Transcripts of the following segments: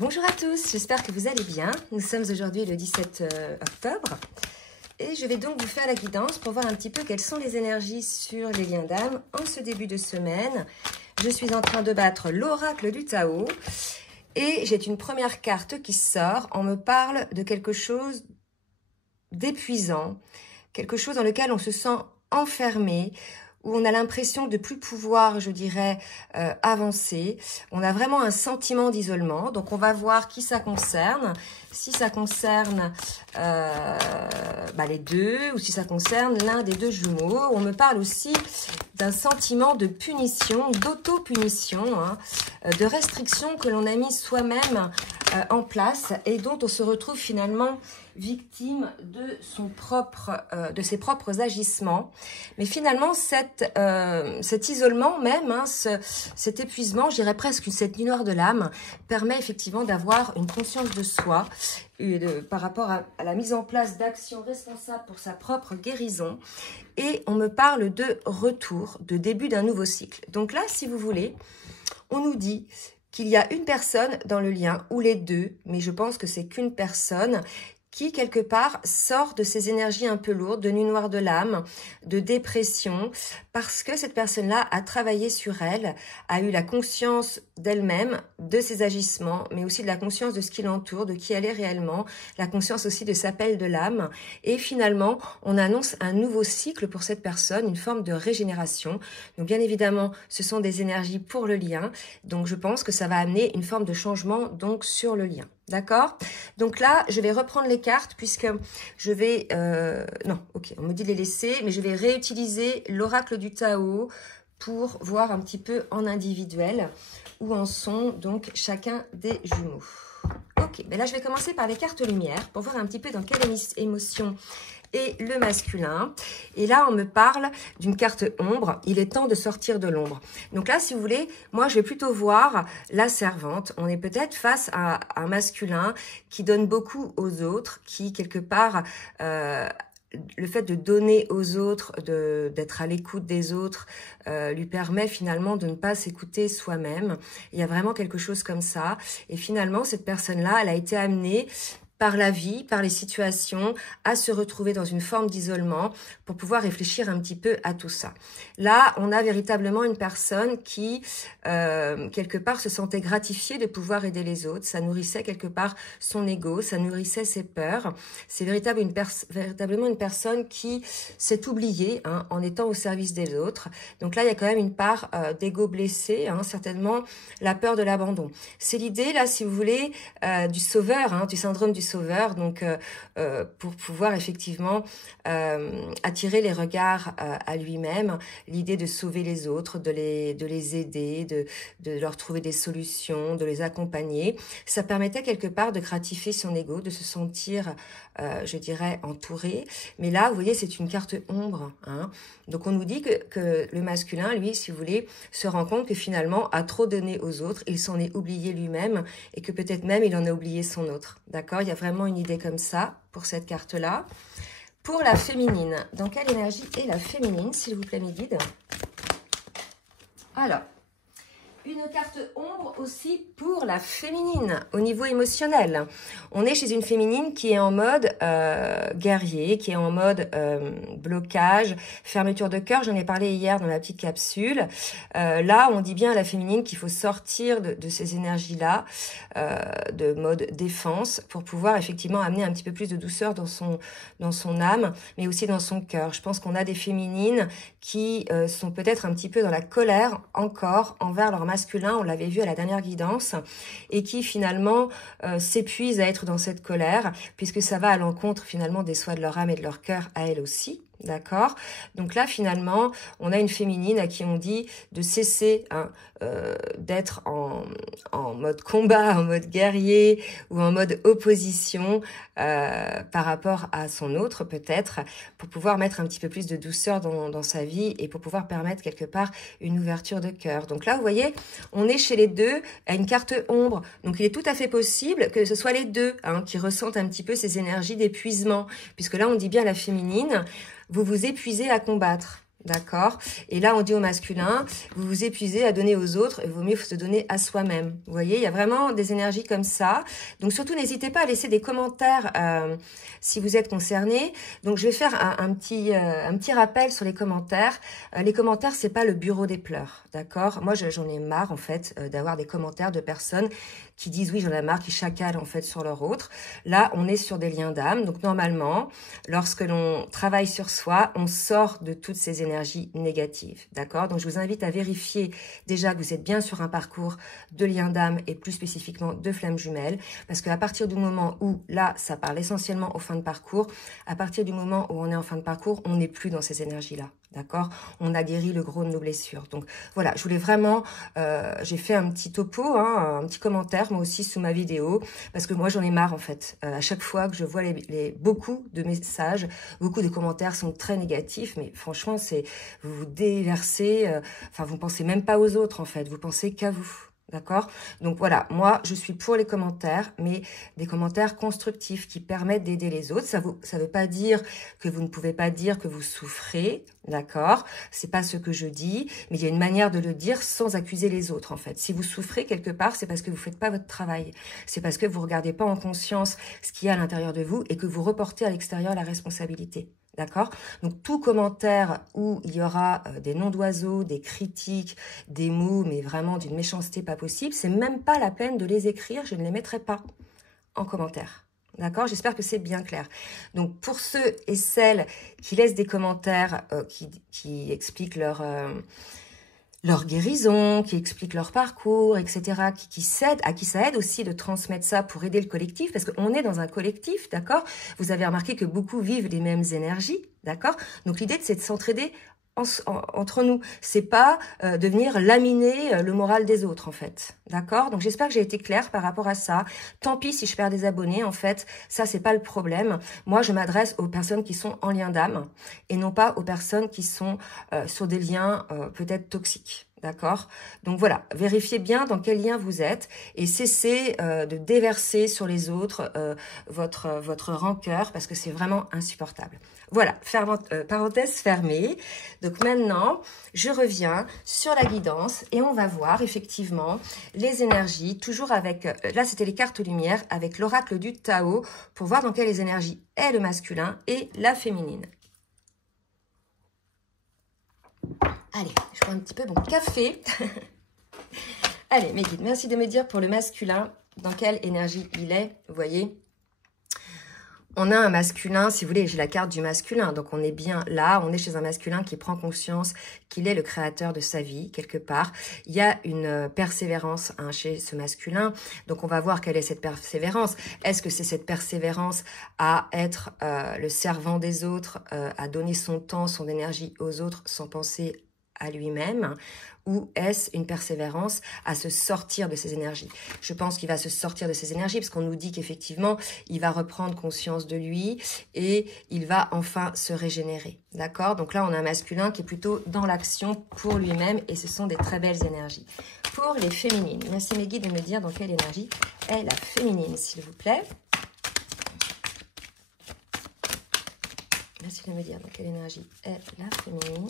Bonjour à tous, j'espère que vous allez bien. Nous sommes aujourd'hui le 17 octobre et je vais donc vous faire la guidance pour voir un petit peu quelles sont les énergies sur les liens d'âme en ce début de semaine. Je suis en train de battre l'oracle du Tao et j'ai une première carte qui sort. On me parle de quelque chose d'épuisant, quelque chose dans lequel on se sent enfermé, où on a l'impression de plus pouvoir, je dirais, avancer. On a vraiment un sentiment d'isolement. Donc, on va voir qui ça concerne. Si ça concerne les deux, ou si ça concerne l'un des deux jumeaux. On me parle aussi d'un sentiment de punition, d'auto-punition, de restriction que l'on a mis soi-même en place et dont on se retrouve finalement victime de ses propres agissements. Mais finalement, cet isolement même, cet épuisement, je dirais presque cette nuit noire de l'âme, permet effectivement d'avoir une conscience de soi par rapport à la mise en place d'actions responsables pour sa propre guérison. Et on me parle de retour, de début d'un nouveau cycle. Donc là, si vous voulez, on nous dit qu'il y a une personne dans le lien, ou les deux, mais je pense que c'est qu'une personne qui, quelque part, sort de ces énergies un peu lourdes, de nuit noire de l'âme, de dépression, parce que cette personne-là a travaillé sur elle, a eu la conscience d'elle-même, de ses agissements, mais aussi de la conscience de ce qui l'entoure, de qui elle est réellement, la conscience aussi de sa pelle de l'âme. Et finalement, on annonce un nouveau cycle pour cette personne, une forme de régénération. Donc, bien évidemment, ce sont des énergies pour le lien. Donc, je pense que ça va amener une forme de changement donc sur le lien. D'accord? Donc là, je vais reprendre les cartes puisque je vais... non, ok, on me dit de les laisser, mais je vais réutiliser l'oracle du Tao pour voir un petit peu en individuel où en sont donc chacun des jumeaux. Ok, mais là, je vais commencer par les cartes lumière pour voir un petit peu dans quelle émotion est le masculin. Et là, on me parle d'une carte ombre. Il est temps de sortir de l'ombre. Donc là, si vous voulez, moi, je vais plutôt voir la servante. On est peut-être face à un masculin qui donne beaucoup aux autres, qui, quelque part... le fait de donner aux autres, d'être à l'écoute des autres, lui permet finalement de ne pas s'écouter soi-même. Il y a vraiment quelque chose comme ça. Et finalement, cette personne-là, elle a été amenée par la vie, par les situations, à se retrouver dans une forme d'isolement pour pouvoir réfléchir un petit peu à tout ça. Là, on a véritablement une personne qui, quelque part, se sentait gratifiée de pouvoir aider les autres. Ça nourrissait quelque part son ego, ça nourrissait ses peurs. C'est véritablement une personne qui s'est oubliée en étant au service des autres. Donc là, il y a quand même une part d'ego blessé, certainement la peur de l'abandon. C'est l'idée, là, si vous voulez, du sauveur, du syndrome du sauveur, donc pour pouvoir effectivement attirer les regards à lui-même, l'idée de sauver les autres, de les aider, de leur trouver des solutions, de les accompagner. Ça permettait quelque part de gratifier son ego, de se sentir, je dirais, entouré. Mais là, vous voyez, c'est une carte ombre. Donc on nous dit que le masculin, lui, si vous voulez, se rend compte que finalement, a trop donné aux autres, il s'en est oublié lui-même et que peut-être même il en a oublié son autre. D'accord? Il y a vraiment une idée comme ça pour cette carte-là. Pour la féminine, dans quelle énergie est la féminine, s'il vous plaît, mes guides? Alors, une carte ombre aussi pour la féminine, au niveau émotionnel. On est chez une féminine qui est en mode guerrier, qui est en mode blocage, fermeture de cœur. J'en ai parlé hier dans ma petite capsule. Là, on dit bien à la féminine qu'il faut sortir de ces énergies-là, de mode défense, pour pouvoir effectivement amener un petit peu plus de douceur dans son âme, mais aussi dans son cœur. Je pense qu'on a des féminines qui sont peut-être un petit peu dans la colère encore envers leur masculin, on l'avait vu à la dernière guidance, et qui finalement s'épuisent à être dans cette colère, puisque ça va à l'encontre finalement des choix de leur âme et de leur cœur à elles aussi. D'accord? Donc là, finalement, on a une féminine à qui on dit de cesser d'être en mode combat, en mode guerrier ou en mode opposition par rapport à son autre peut-être, pour pouvoir mettre un petit peu plus de douceur dans sa vie et pour pouvoir permettre quelque part une ouverture de cœur. Donc là, vous voyez, on est chez les deux à une carte ombre. Donc il est tout à fait possible que ce soit les deux qui ressentent un petit peu ces énergies d'épuisement, puisque là, on dit bien la féminine, vous vous épuisez à combattre. d'accord? Et là, on dit au masculin, vous vous épuisez à donner aux autres, il vaut mieux se donner à soi-même. Vous voyez, il y a vraiment des énergies comme ça. Donc surtout, n'hésitez pas à laisser des commentaires si vous êtes concerné. Donc je vais faire un petit rappel sur les commentaires. Les commentaires, c'est pas le bureau des pleurs, d'accord? Moi, j'en ai marre, en fait, d'avoir des commentaires de personnes qui disent oui, j'en ai marre, qui chacalent en fait sur leur autre. Là, on est sur des liens d'âme. Donc normalement, lorsque l'on travaille sur soi, on sort de toutes ces énergies négatives. D'accord? Donc je vous invite à vérifier déjà que vous êtes bien sur un parcours de liens d'âme et plus spécifiquement de flammes jumelles. Parce qu'à partir du moment où, là, ça parle essentiellement aux fins de parcours, à partir du moment où on est en fin de parcours, on n'est plus dans ces énergies-là. D'accord? On a guéri le gros de nos blessures. Donc voilà, je voulais vraiment, j'ai fait un petit topo, hein, un petit commentaire moi aussi sous ma vidéo, parce que moi j'en ai marre en fait. À chaque fois que je vois beaucoup de messages, beaucoup de commentaires sont très négatifs, mais franchement c'est vous vous déversez, enfin vous pensez même pas aux autres en fait, vous pensez qu'à vous. D'accord? Donc voilà, moi je suis pour les commentaires, mais des commentaires constructifs qui permettent d'aider les autres. Ça veut pas dire que vous ne pouvez pas dire que vous souffrez, d'accord? C'est pas ce que je dis, mais il y a une manière de le dire sans accuser les autres en fait. Si vous souffrez quelque part, c'est parce que vous faites pas votre travail. C'est parce que vous regardez pas en conscience ce qu'il y a à l'intérieur de vous et que vous reportez à l'extérieur la responsabilité. D'accord? Donc, tout commentaire où il y aura des noms d'oiseaux, des critiques, des mots, mais vraiment d'une méchanceté pas possible, c'est même pas la peine de les écrire, je ne les mettrai pas en commentaire. D'accord? J'espère que c'est bien clair. Donc, pour ceux et celles qui laissent des commentaires qui expliquent leur guérison, qui expliquent leur parcours, etc., à qui ça aide aussi de transmettre ça pour aider le collectif, parce qu'on est dans un collectif, d'accord? Vous avez remarqué que beaucoup vivent les mêmes énergies, d'accord? Donc l'idée, c'est de s'entraider entre nous. C'est pas de venir laminer le moral des autres, en fait, d'accord? Donc j'espère que j'ai été claire par rapport à ça. Tant pis si je perds des abonnés, en fait, ça c'est pas le problème. Moi, je m'adresse aux personnes qui sont en lien d'âme et non pas aux personnes qui sont sur des liens peut-être toxiques. D'accord? Donc voilà, vérifiez bien dans quel lien vous êtes et cessez de déverser sur les autres votre rancœur parce que c'est vraiment insupportable. Voilà, parenthèse fermée. Donc maintenant, je reviens sur la guidance et on va voir effectivement les énergies, toujours avec, là c'était les cartes lumière, avec l'oracle du Tao pour voir dans quelles énergies est le masculin et la féminine. Allez, je prends un petit peu mon café. Allez, mes guides, merci de me dire pour le masculin, dans quelle énergie il est, vous voyez. On a un masculin, si vous voulez, j'ai la carte du masculin, donc on est bien là, on est chez un masculin qui prend conscience qu'il est le créateur de sa vie, quelque part. Il y a une persévérance chez ce masculin, donc on va voir quelle est cette persévérance. Est-ce que c'est cette persévérance à être le servant des autres, à donner son temps, son énergie aux autres sans penser à lui-même, ou est-ce une persévérance à se sortir de ses énergies? Je pense qu'il va se sortir de ses énergies parce qu'on nous dit qu'effectivement, il va reprendre conscience de lui et il va enfin se régénérer. D'accord? Donc là, on a un masculin qui est plutôt dans l'action pour lui-même et ce sont des très belles énergies. Pour les féminines, merci mes guides de me dire dans quelle énergie est la féminine, s'il vous plaît. Merci de me dire dans quelle énergie est la féminine.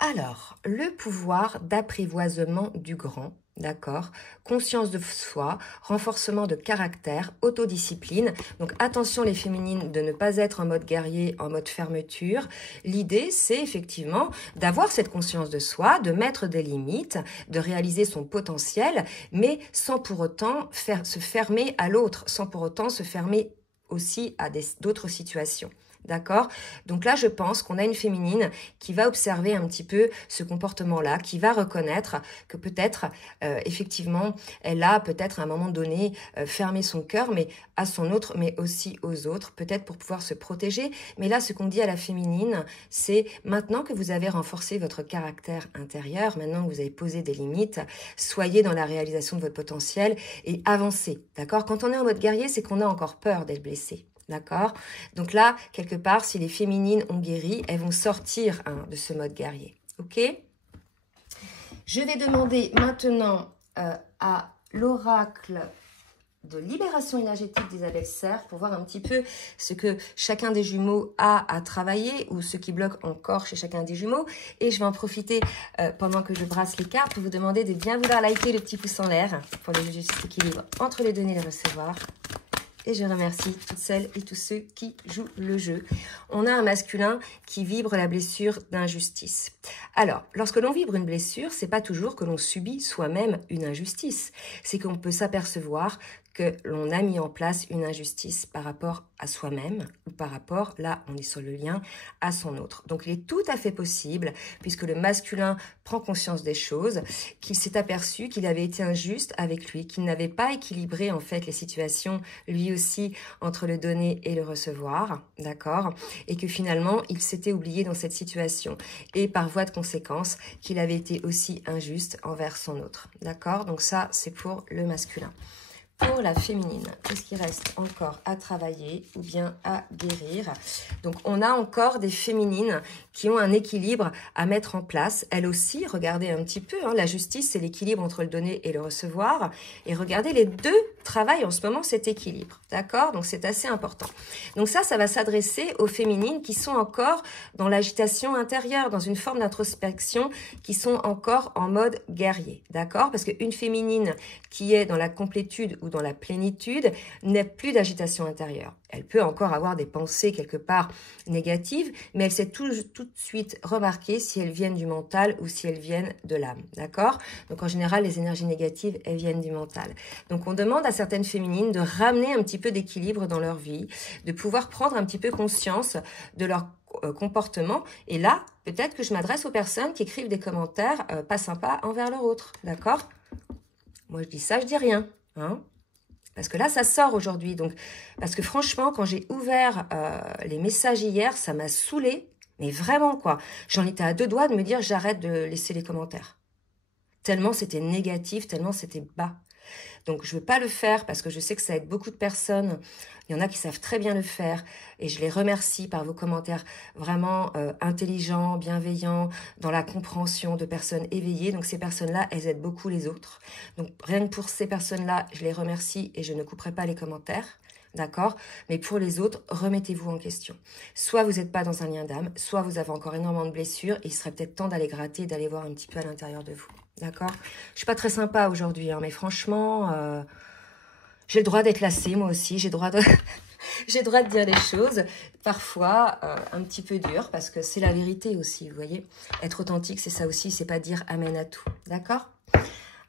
Alors, le pouvoir d'apprivoisement du grand, d'accord, conscience de soi, renforcement de caractère, autodiscipline. Donc attention les féminines de ne pas être en mode guerrier, en mode fermeture. L'idée, c'est effectivement d'avoir cette conscience de soi, de mettre des limites, de réaliser son potentiel, mais sans pour autant se fermer à l'autre, sans pour autant se fermer aussi à d'autres situations. D'accord? Donc là, je pense qu'on a une féminine qui va observer un petit peu ce comportement-là, qui va reconnaître que peut-être, effectivement, elle a peut-être à un moment donné fermé son cœur, mais à son autre, mais aussi aux autres, peut-être pour pouvoir se protéger. Mais là, ce qu'on dit à la féminine, c'est maintenant que vous avez renforcé votre caractère intérieur, maintenant que vous avez posé des limites, soyez dans la réalisation de votre potentiel et avancez. D'accord? Quand on est en mode guerrier, c'est qu'on a encore peur d'être blessé. D'accord? Donc là, quelque part, si les féminines ont guéri, elles vont sortir de ce mode guerrier. Ok? Je vais demander maintenant à l'oracle de libération énergétique d'Isabelle Serre pour voir un petit peu ce que chacun des jumeaux a à travailler ou ce qui bloque encore chez chacun des jumeaux. Et je vais en profiter pendant que je brasse les cartes pour vous demander de bien vouloir liker le petit pouce en l'air pour le juste équilibre entre les donner et les recevoir. Et je remercie toutes celles et tous ceux qui jouent le jeu. On a un masculin qui vibre la blessure d'injustice. Alors, lorsque l'on vibre une blessure, c'est pas toujours que l'on subit soi-même une injustice. C'est qu'on peut s'apercevoir que l'on a mis en place une injustice par rapport à soi-même ou par rapport, là on est sur le lien, à son autre. Donc il est tout à fait possible, puisque le masculin prend conscience des choses, qu'il s'est aperçu qu'il avait été injuste avec lui, qu'il n'avait pas équilibré en fait les situations lui aussi entre le donner et le recevoir, d'accord, et que finalement il s'était oublié dans cette situation et par voie de conséquence qu'il avait été aussi injuste envers son autre, d'accord. Donc ça c'est pour le masculin. Pour la féminine, qu'est-ce qui reste encore à travailler ou bien à guérir? Donc, on a encore des féminines qui ont un équilibre à mettre en place. Elles aussi, regardez un petit peu, hein, la justice, c'est l'équilibre entre le donner et le recevoir. Et regardez, les deux travaillent en ce moment cet équilibre, d'accord? Donc, c'est assez important. Donc ça va s'adresser aux féminines qui sont encore dans l'agitation intérieure, dans une forme d'introspection, qui sont encore en mode guerrier, d'accord? Parce qu'une féminine qui est dans la complétude ou dans la plénitude, n'a plus d'agitation intérieure. Elle peut encore avoir des pensées quelque part négatives, mais elle sait tout de suite remarquer si elles viennent du mental ou si elles viennent de l'âme, d'accord? Donc en général, les énergies négatives, elles viennent du mental. Donc on demande à certaines féminines de ramener un petit peu d'équilibre dans leur vie, de pouvoir prendre un petit peu conscience de leur comportement. Et là, peut-être que je m'adresse aux personnes qui écrivent des commentaires pas sympas envers leur autre, d'accord? Moi, je dis ça, je dis rien, hein? Parce que là, ça sort aujourd'hui. Donc, parce que franchement, quand j'ai ouvert les messages hier, ça m'a saoulée. Mais vraiment, quoi. J'en étais à deux doigts de me dire, j'arrête de laisser les commentaires. Tellement c'était négatif, tellement c'était bas. Donc, je ne veux pas le faire parce que je sais que ça aide beaucoup de personnes. Il y en a qui savent très bien le faire. Et je les remercie par vos commentaires vraiment intelligents, bienveillants, dans la compréhension de personnes éveillées. Donc, ces personnes-là, elles aident beaucoup les autres. Donc, rien que pour ces personnes-là, je les remercie et je ne couperai pas les commentaires. D'accord? Mais pour les autres, remettez-vous en question. Soit vous n'êtes pas dans un lien d'âme, soit vous avez encore énormément de blessures et il serait peut-être temps d'aller gratter et d'aller voir un petit peu à l'intérieur de vous. D'accord? Je suis pas très sympa aujourd'hui, hein, mais franchement, j'ai le droit d'être lassée, moi aussi. J'ai le droit de... j'ai le droit de dire des choses, parfois un petit peu dures, parce que c'est la vérité aussi, vous voyez. Être authentique, c'est ça aussi, c'est pas dire amen à tout. D'accord?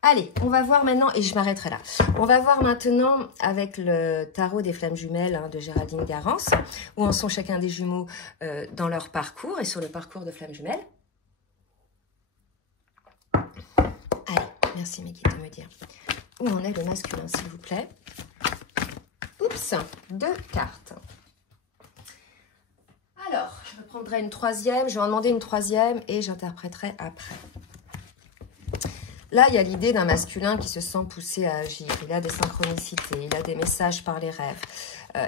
Allez, on va voir maintenant, et je m'arrêterai là. On va voir maintenant avec le tarot des flammes jumelles hein, de Géraldine Garance, où en sont chacun des jumeaux dans leur parcours et sur le parcours de flammes jumelles. Allez, merci mes guides de me dire où en est le masculin, s'il vous plaît. Oups, 2 cartes. Alors, je reprendrai une troisième, je vais en demander une troisième et j'interpréterai après. Là, il y a l'idée d'un masculin qui se sent poussé à agir. Il a des synchronicités, il a des messages par les rêves,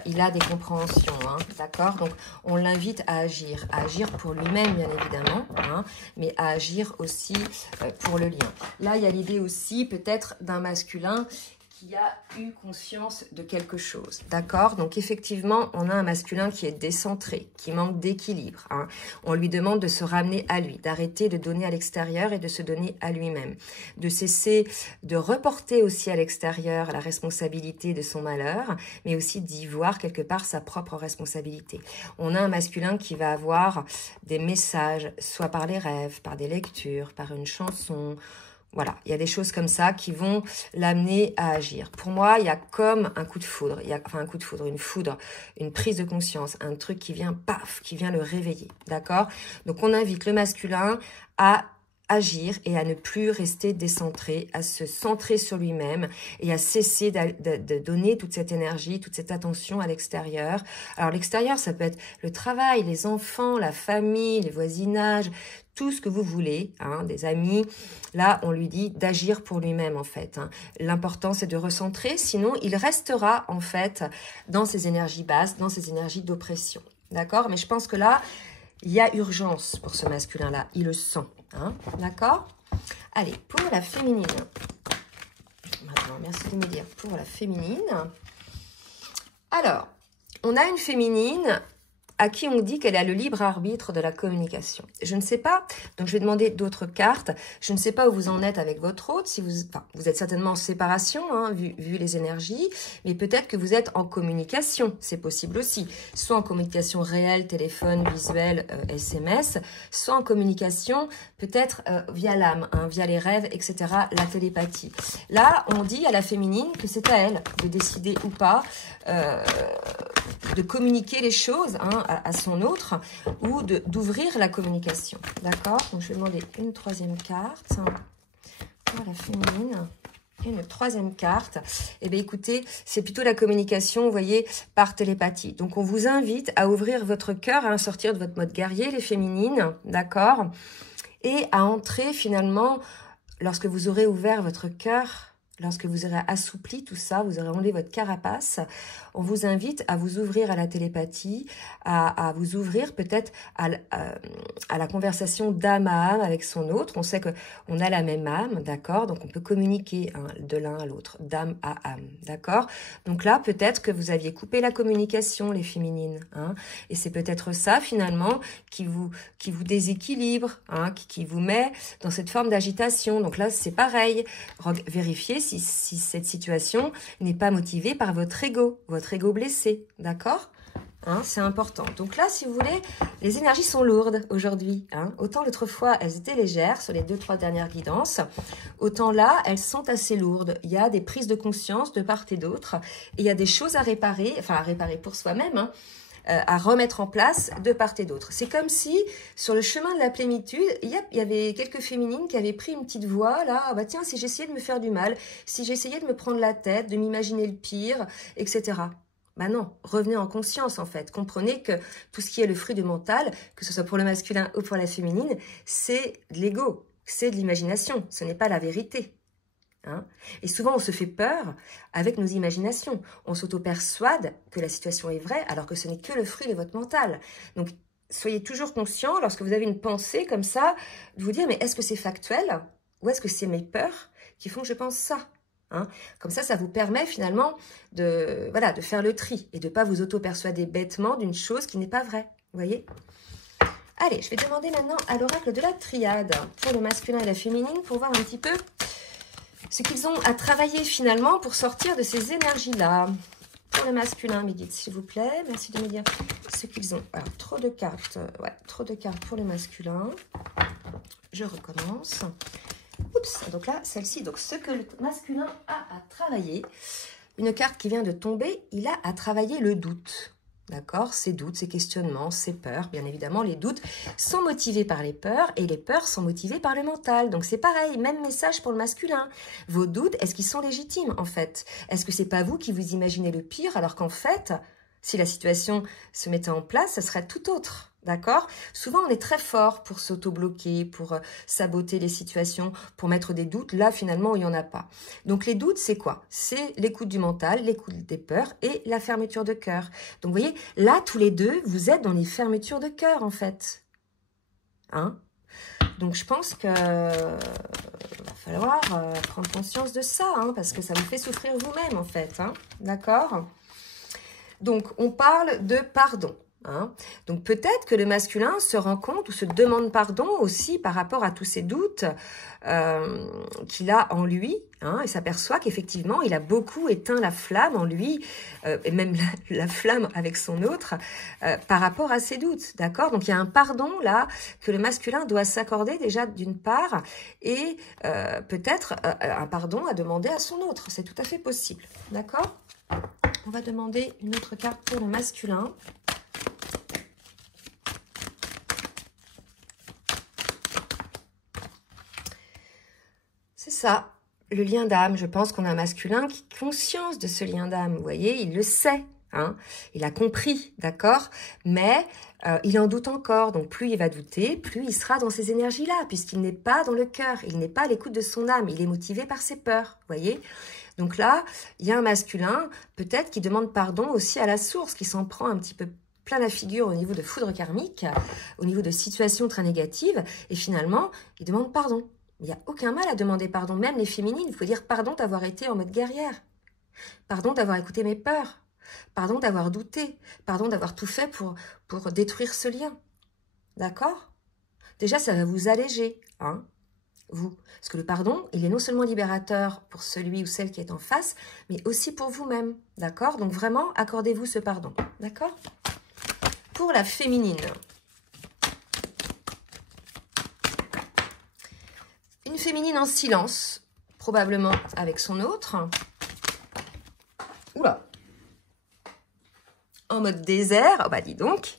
il a des compréhensions, hein, d'accord? Donc, on l'invite à agir pour lui-même, bien évidemment, hein, mais à agir aussi pour le lien. Là, il y a l'idée aussi peut-être d'un masculin qui a eu conscience de quelque chose, d'accord? Donc, effectivement, on a un masculin qui est décentré, qui manque d'équilibre. Hein. On lui demande de se ramener à lui, d'arrêter de donner à l'extérieur et de se donner à lui-même, de cesser de reporter aussi à l'extérieur la responsabilité de son malheur, mais aussi d'y voir quelque part sa propre responsabilité. On a un masculin qui va avoir des messages, soit par les rêves, par des lectures, par une chanson. Voilà, il y a des choses comme ça qui vont l'amener à agir. Pour moi, il y a comme un coup de foudre, une foudre, une prise de conscience, un truc qui vient, paf, qui vient le réveiller, d'accord? Donc, on invite le masculin à agir et à ne plus rester décentré, à se centrer sur lui-même et à cesser de donner toute cette énergie, toute cette attention à l'extérieur. Alors, l'extérieur, ça peut être le travail, les enfants, la famille, les voisinages, tout ce que vous voulez, hein, des amis. Là, on lui dit d'agir pour lui-même, en fait. Hein. L'important, c'est de recentrer, sinon, il restera, en fait, dans ses énergies basses, dans ses énergies d'oppression. D'accord? Mais je pense que là, il y a urgence pour ce masculin-là. Il le sent. Hein? D'accord? Allez, pour la féminine. Maintenant, merci Merci de me dire pour la féminine. Alors, on a une féminine à qui on dit qu'elle a le libre arbitre de la communication. Je ne sais pas, donc je vais demander d'autres cartes. Je ne sais pas où vous en êtes avec votre hôte. Si vous êtes certainement en séparation, hein, vu les énergies, mais peut-être que vous êtes en communication. C'est possible aussi. Soit en communication réelle, téléphone, visuel, SMS, soit en communication peut-être via l'âme, hein, via les rêves, etc., la télépathie. Là, on dit à la féminine que c'est à elle de décider ou pas de communiquer les choses, hein, à son autre, ou d'ouvrir la communication. D'accord? Donc, je vais demander une troisième carte pour la féminine. Et une troisième carte. Eh bien, écoutez, c'est plutôt la communication, vous voyez, par télépathie. Donc, on vous invite à ouvrir votre cœur, à sortir de votre mode guerrier, les féminines, d'accord? Et à entrer, finalement, lorsque vous aurez ouvert votre cœur, lorsque vous aurez assoupli tout ça, vous aurez enlevé votre carapace, on vous invite à vous ouvrir à la télépathie, à vous ouvrir peut-être à la conversation d'âme à âme avec son autre. On sait qu'on a la même âme, d'accord? Donc on peut communiquer, hein, de l'un à l'autre, d'âme à âme, d'accord? Donc là, peut-être que vous aviez coupé la communication, les féminines, hein, et c'est peut-être ça, finalement, qui vous déséquilibre, hein, qui vous met dans cette forme d'agitation. Donc là, c'est pareil. Vérifiez si cette situation n'est pas motivée par votre ego blessé, d'accord? Hein, c'est important. Donc là, si vous voulez, les énergies sont lourdes aujourd'hui. Hein. Autant l'autre fois, elles étaient légères sur les 2-3 dernières guidances, autant là, elles sont assez lourdes. Il y a des prises de conscience de part et d'autre, et il y a des choses à réparer, enfin à réparer pour soi-même, hein, à remettre en place de part et d'autre. C'est comme si, sur le chemin de la plénitude, il y avait quelques féminines qui avaient pris une petite voix, là, ah bah tiens, si j'essayais de me faire du mal, si j'essayais de me prendre la tête, de m'imaginer le pire, etc. Ben non, revenez en conscience en fait. Comprenez que tout ce qui est le fruit du mental, que ce soit pour le masculin ou pour la féminine, c'est de l'ego, c'est de l'imagination, ce n'est pas la vérité. Hein? Et souvent, on se fait peur avec nos imaginations. On s'auto-persuade que la situation est vraie alors que ce n'est que le fruit de votre mental. Donc, soyez toujours conscient lorsque vous avez une pensée comme ça, de vous dire, mais est-ce que c'est factuel ou est-ce que c'est mes peurs qui font que je pense ça? Hein? Comme ça vous permet finalement de faire le tri et de ne pas vous auto-persuader bêtement d'une chose qui n'est pas vraie. Vous voyez? Allez, je vais demander maintenant à l'oracle de la triade pour le masculin et la féminine pour voir un petit peu ce qu'ils ont à travailler finalement pour sortir de ces énergies-là. Pour le masculin, me dites s'il vous plaît. Merci de me dire ce qu'ils ont. Alors, trop de cartes. Ouais, trop de cartes pour le masculin. Je recommence. Oups, donc là, celle-ci. Donc, ce que le masculin a à travailler. Une carte qui vient de tomber, il a à travailler le doute. D'accord? Ces doutes, ces questionnements, ces peurs, bien évidemment, les doutes sont motivés par les peurs et les peurs sont motivées par le mental. Donc, c'est pareil, même message pour le masculin. Vos doutes, est-ce qu'ils sont légitimes, en fait? Est-ce que c'est pas vous qui vous imaginez le pire, alors qu'en fait, si la situation se mettait en place, ça serait tout autre. D'accord? Souvent, on est très fort pour s'auto-bloquer, pour saboter les situations, pour mettre des doutes là, finalement, où il n'y en a pas. Donc, les doutes, c'est quoi? C'est l'écoute du mental, l'écoute des peurs et la fermeture de cœur. Donc, vous voyez, là, tous les deux, vous êtes dans les fermetures de cœur, en fait. Hein? Donc, je pense que va falloir prendre conscience de ça, hein, parce que ça vous fait souffrir vous-même, en fait. Hein? D'accord? Donc, on parle de pardon. Hein. Donc peut-être que le masculin se rend compte ou se demande pardon aussi par rapport à tous ces doutes qu'il a en lui, hein, et s'aperçoit qu'effectivement il a beaucoup éteint la flamme en lui, et même la flamme avec son autre, par rapport à ses doutes, d'accord? Donc il y a un pardon là que le masculin doit s'accorder déjà d'une part, et peut-être un pardon à demander à son autre, c'est tout à fait possible, d'accord? On va demander une autre carte pour le masculin. C'est ça, le lien d'âme. Je pense qu'on a un masculin qui a conscience de ce lien d'âme. Vous voyez, il le sait, hein, il a compris, d'accord? Mais il en doute encore. Donc, plus il va douter, plus il sera dans ces énergies-là, puisqu'il n'est pas dans le cœur, il n'est pas à l'écoute de son âme, il est motivé par ses peurs, vous voyez? Donc là, il y a un masculin, peut-être, qui demande pardon aussi à la source, qui s'en prend un petit peu plein la figure au niveau de foudre karmique, au niveau de situations très négatives, et finalement, il demande pardon. Il n'y a aucun mal à demander pardon. Même les féminines, il faut dire pardon d'avoir été en mode guerrière. Pardon d'avoir écouté mes peurs. Pardon d'avoir douté. Pardon d'avoir tout fait pour détruire ce lien. D'accord? Déjà, ça va vous alléger, hein, vous. Parce que le pardon, il est non seulement libérateur pour celui ou celle qui est en face, mais aussi pour vous-même. D'accord? Donc vraiment, accordez-vous ce pardon. D'accord? Pour la féminine. Une féminine en silence, probablement avec son autre. Oula! En mode désert. Oh bah dis donc.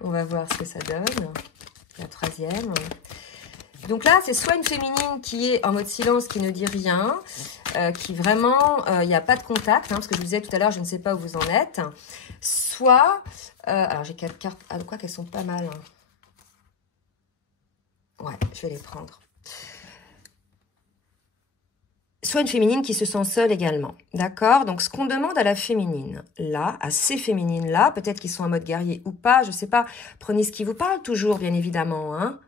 On va voir ce que ça donne. La troisième. Donc là, c'est soit une féminine qui est en mode silence, qui ne dit rien, qui vraiment, il n'y a pas de contact, hein, parce que je vous disais tout à l'heure, je ne sais pas où vous en êtes. Soit, alors j'ai 4 cartes, ah, quoi qu'elles sont pas mal. Hein. Ouais, je vais les prendre. Soit une féminine qui se sent seule également, d'accord? Donc, ce qu'on demande à la féminine, là, à ces féminines-là, peut-être qu'ils sont en mode guerrier ou pas, je sais pas, prenez ce qui vous parle toujours, bien évidemment, hein?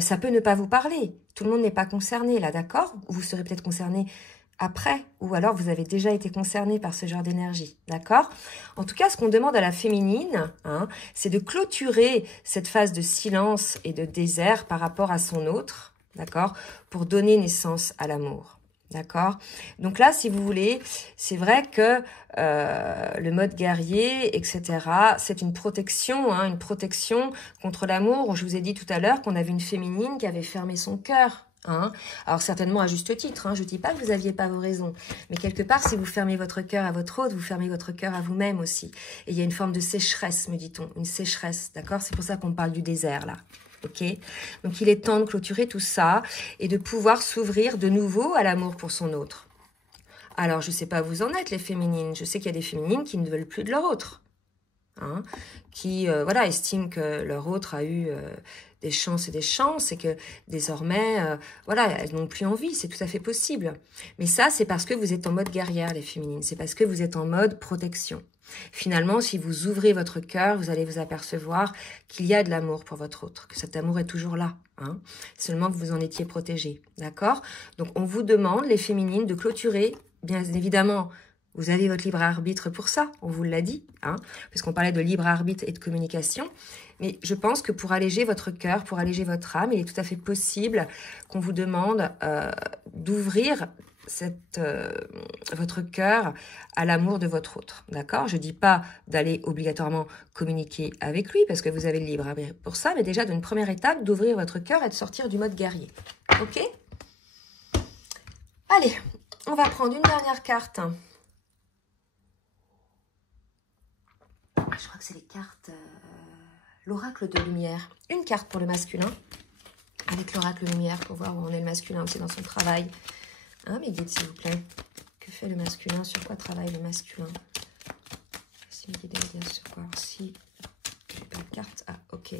Ça peut ne pas vous parler, tout le monde n'est pas concerné, là, d'accord? Vous serez peut-être concerné après, ou alors vous avez déjà été concerné par ce genre d'énergie, d'accord? En tout cas, ce qu'on demande à la féminine, hein, c'est de clôturer cette phase de silence et de désert par rapport à son autre, d'accord? Pour donner naissance à l'amour. D'accord? Donc là, si vous voulez, c'est vrai que le mode guerrier, etc., c'est une protection, hein, une protection contre l'amour. Je vous ai dit tout à l'heure qu'on avait une féminine qui avait fermé son cœur. Hein. Alors certainement à juste titre, hein, je ne dis pas que vous n'aviez pas vos raisons, mais quelque part, si vous fermez votre cœur à votre autre, vous fermez votre cœur à vous-même aussi. Et il y a une forme de sécheresse, me dit-on, une sécheresse, d'accord? C'est pour ça qu'on parle du désert, là. Ok, donc il est temps de clôturer tout ça et de pouvoir s'ouvrir de nouveau à l'amour pour son autre. Alors, je ne sais pas où vous en êtes, les féminines. Je sais qu'il y a des féminines qui ne veulent plus de leur autre. Hein, qui, voilà, estiment que leur autre a eu des chances et que désormais, voilà, elles n'ont plus envie. C'est tout à fait possible. Mais ça, c'est parce que vous êtes en mode guerrière, les féminines. C'est parce que vous êtes en mode protection. Finalement, si vous ouvrez votre cœur, vous allez vous apercevoir qu'il y a de l'amour pour votre autre, que cet amour est toujours là, hein, seulement que vous en étiez protégé, d'accord? Donc, on vous demande, les féminines, de clôturer, bien évidemment, vous avez votre libre arbitre pour ça, on vous l'a dit, hein, puisqu'on parlait de libre arbitre et de communication, mais je pense que pour alléger votre cœur, pour alléger votre âme, il est tout à fait possible qu'on vous demande d'ouvrir votre cœur à l'amour de votre autre, d'accord? Je dis pas d'aller obligatoirement communiquer avec lui, parce que vous avez le libre arbitre pour ça, mais déjà d'une première étape, d'ouvrir votre cœur et de sortir du mode guerrier, ok? Allez, on va prendre une dernière carte. Je crois que c'est les cartes, l'oracle de lumière. Une carte pour le masculin, avec l'oracle lumière, pour voir où on est le masculin aussi dans son travail. Hein, mes guides, s'il vous plaît. Que fait le masculin? Sur quoi travaille le masculin? Si mes guides me disent sur quoi? Si j'ai pas de carte. Ah, ok.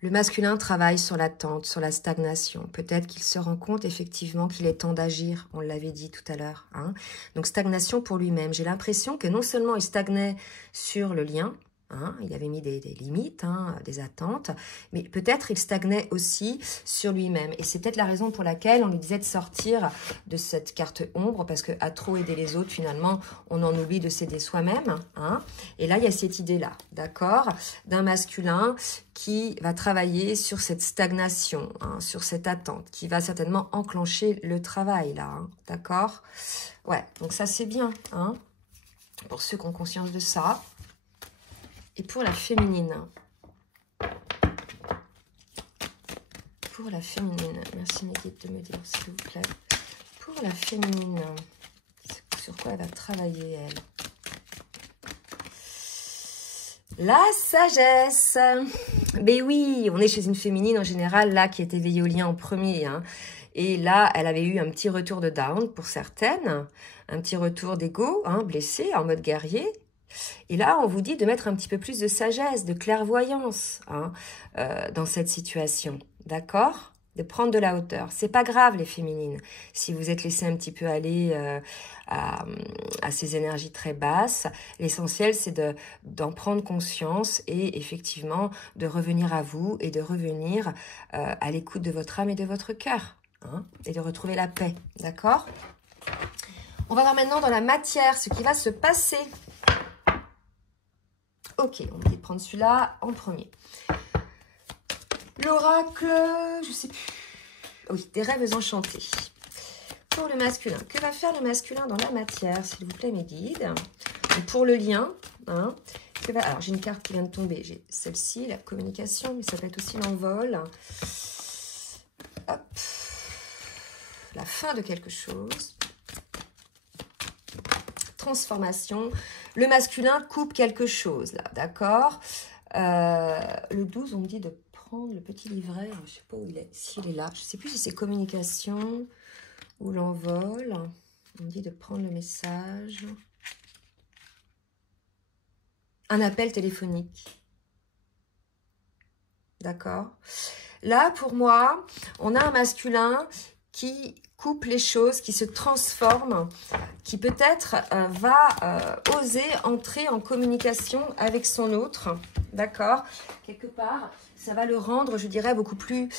Le masculin travaille sur l'attente, sur la stagnation. Peut-être qu'il se rend compte effectivement qu'il est temps d'agir. On l'avait dit tout à l'heure. Hein. Donc, stagnation pour lui-même. J'ai l'impression que non seulement il stagnait sur le lien, hein, il avait mis des limites, hein, des attentes, mais peut-être il stagnait aussi sur lui-même. Et c'est peut-être la raison pour laquelle on lui disait de sortir de cette carte ombre, parce qu'à trop aider les autres, finalement, on en oublie de s'aider soi-même. Hein. Et là, il y a cette idée-là, d'accord, d'un masculin qui va travailler sur cette stagnation, hein, sur cette attente, qui va certainement enclencher le travail, là, hein, d'accord? Ouais, donc ça, c'est bien, hein, pour ceux qui ont conscience de ça. Et pour la féminine. Pour la féminine. Merci mes guides de me dire, s'il vous plaît. Pour la féminine. Sur quoi elle va travailler, elle? La sagesse. Mais oui, on est chez une féminine en général, là, qui est éveillée au lien en premier. Hein. Et là, elle avait eu un petit retour de down pour certaines. Un petit retour d'ego, hein, blessé, en mode guerrier. Et là, on vous dit de mettre un petit peu plus de sagesse, de clairvoyance hein, dans cette situation. D'accord? de prendre de la hauteur. C'est pas grave les féminines, si vous êtes laissé un petit peu aller à ces énergies très basses. L'essentiel c'est d'en prendre conscience et effectivement de revenir à vous et de revenir à l'écoute de votre âme et de votre cœur, hein, et de retrouver la paix, d'accord? On va voir maintenant dans la matière ce qui va se passer. Ok, on va prendre celui-là en premier. L'oracle, je sais plus. Oui, des rêves enchantés. Pour le masculin, que va faire le masculin dans la matière, s'il vous plaît, mes guides? Donc, pour le lien, hein, alors j'ai une carte qui vient de tomber. J'ai celle-ci, la communication, mais ça peut être aussi l'envol. Hop. La fin de quelque chose. Transformation. Le masculin coupe quelque chose, là, d'accord? Le 12, on me dit de prendre le petit livret. Je ne sais pas où il est, s'il est là. Je ne sais plus si c'est communication ou l'envol. On me dit de prendre le message. Un appel téléphonique. D'accord? Là, pour moi, on a un masculin qui coupe les choses, qui se transforme, qui peut-être va oser entrer en communication avec son autre, d'accord? Quelque part, ça va le rendre, je dirais, beaucoup plus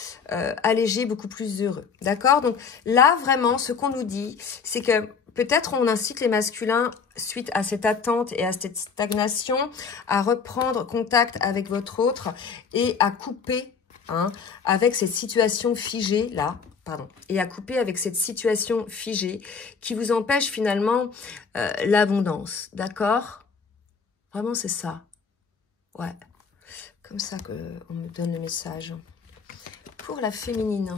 allégé, beaucoup plus heureux, d'accord? Donc là, vraiment, ce qu'on nous dit, c'est que peut-être on incite les masculins, suite à cette attente et à cette stagnation, à reprendre contact avec votre autre et à couper, hein, avec cette situation figée, là, pardon, et à couper avec cette situation figée qui vous empêche finalement l'abondance, d'accord? Vraiment, c'est ça. Ouais, comme ça qu'on me donne le message. Pour la féminine.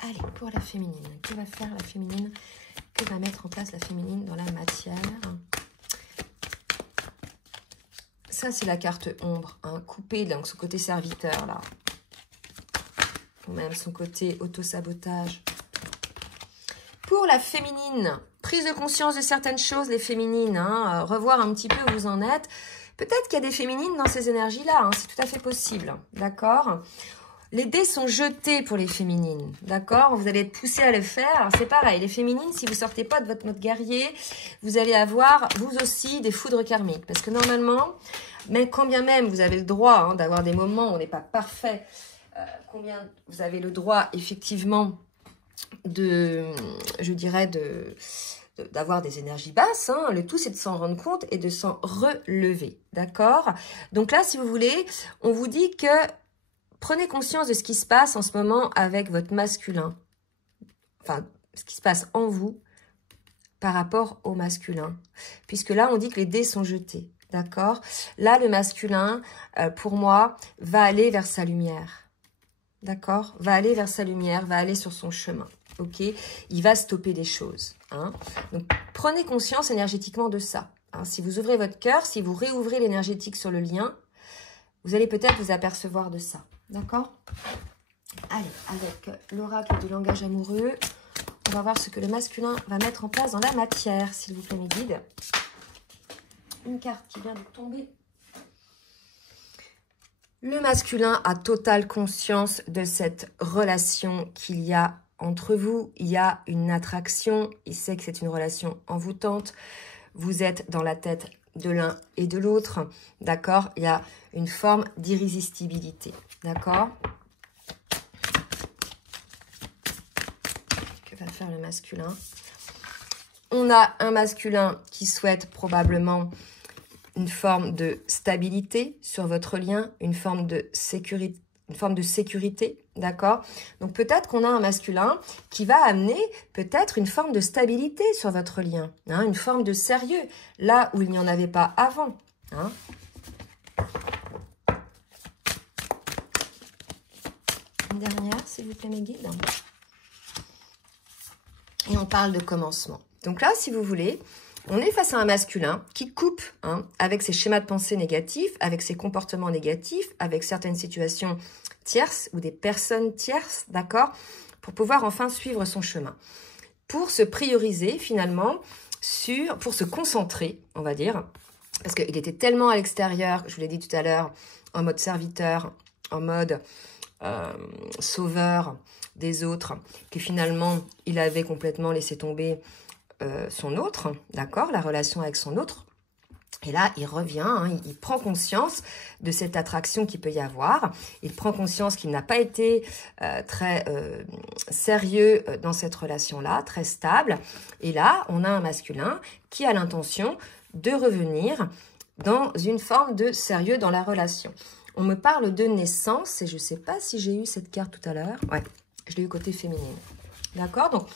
Allez, pour la féminine. Que va faire la féminine? Que va mettre en place la féminine dans la matière? Ça, c'est la carte ombre, hein, coupée, donc son côté serviteur, là. Ou même son côté auto-sabotage. Pour la féminine, prise de conscience de certaines choses, les féminines, hein, revoir un petit peu où vous en êtes. Peut-être qu'il y a des féminines dans ces énergies-là, hein, c'est tout à fait possible, d'accord? Les dés sont jetés pour les féminines, d'accord? Vous allez être poussé à le faire. Alors c'est pareil, les féminines, si vous sortez pas de votre mode guerrier, vous allez avoir, vous aussi, des foudres karmiques. Parce que normalement, mais quand bien même vous avez le droit, hein, d'avoir des moments où on n'est pas parfait, combien vous avez le droit, effectivement, je dirais, d'avoir des énergies basses, hein. Le tout, c'est de s'en rendre compte et de s'en relever, d'accord? Donc là, si vous voulez, on vous dit que prenez conscience de ce qui se passe en ce moment avec votre masculin. Enfin, ce qui se passe en vous par rapport au masculin. Puisque là, on dit que les dés sont jetés. D'accord? Là, le masculin, pour moi, va aller vers sa lumière. D'accord? Va aller vers sa lumière, va aller sur son chemin. Ok? Il va stopper des choses. Hein? Donc, prenez conscience énergétiquement de ça. Hein? Si vous ouvrez votre cœur, si vous réouvrez l'énergétique sur le lien, vous allez peut-être vous apercevoir de ça. D'accord? Allez, avec l'oracle du langage amoureux, on va voir ce que le masculin va mettre en place dans la matière, s'il vous plaît, mes guides. Une carte qui vient de tomber. Le masculin a totale conscience de cette relation qu'il y a entre vous. Il y a une attraction. Il sait que c'est une relation envoûtante. Vous êtes dans la tête de l'un et de l'autre. D'accord? Il y a une forme d'irrésistibilité. D'accord? Que va faire le masculin? On a un masculin qui souhaite probablement une forme de stabilité sur votre lien, une forme de sécurité, d'accord? Donc peut-être qu'on a un masculin qui va amener peut-être une forme de stabilité sur votre lien, hein, une forme de sérieux, là où il n'y en avait pas avant. Hein. Une dernière, s'il vous plaît, mes guides. Et on parle de commencement. Donc là, si vous voulez, on est face à un masculin qui coupe, hein, avec ses schémas de pensée négatifs, avec ses comportements négatifs, avec certaines situations tierces ou des personnes tierces, d'accord, pour pouvoir enfin suivre son chemin. Pour se prioriser finalement pour se concentrer, on va dire, Parce qu'il était tellement à l'extérieur, je vous l'ai dit tout à l'heure, en mode serviteur, en mode sauveur des autres, que finalement, il avait complètement laissé tomber son autre, d'accord, la relation avec son autre. Et là, il revient, hein, il prend conscience de cette attraction qu'il peut y avoir. Il prend conscience qu'il n'a pas été très sérieux dans cette relation-là, très stable. Et là, on a un masculin qui a l'intention de revenir dans une forme de sérieux dans la relation. On me parle de naissance et je ne sais pas si j'ai eu cette carte tout à l'heure. Ouais, je l'ai eu côté féminine. D'accord? Donc,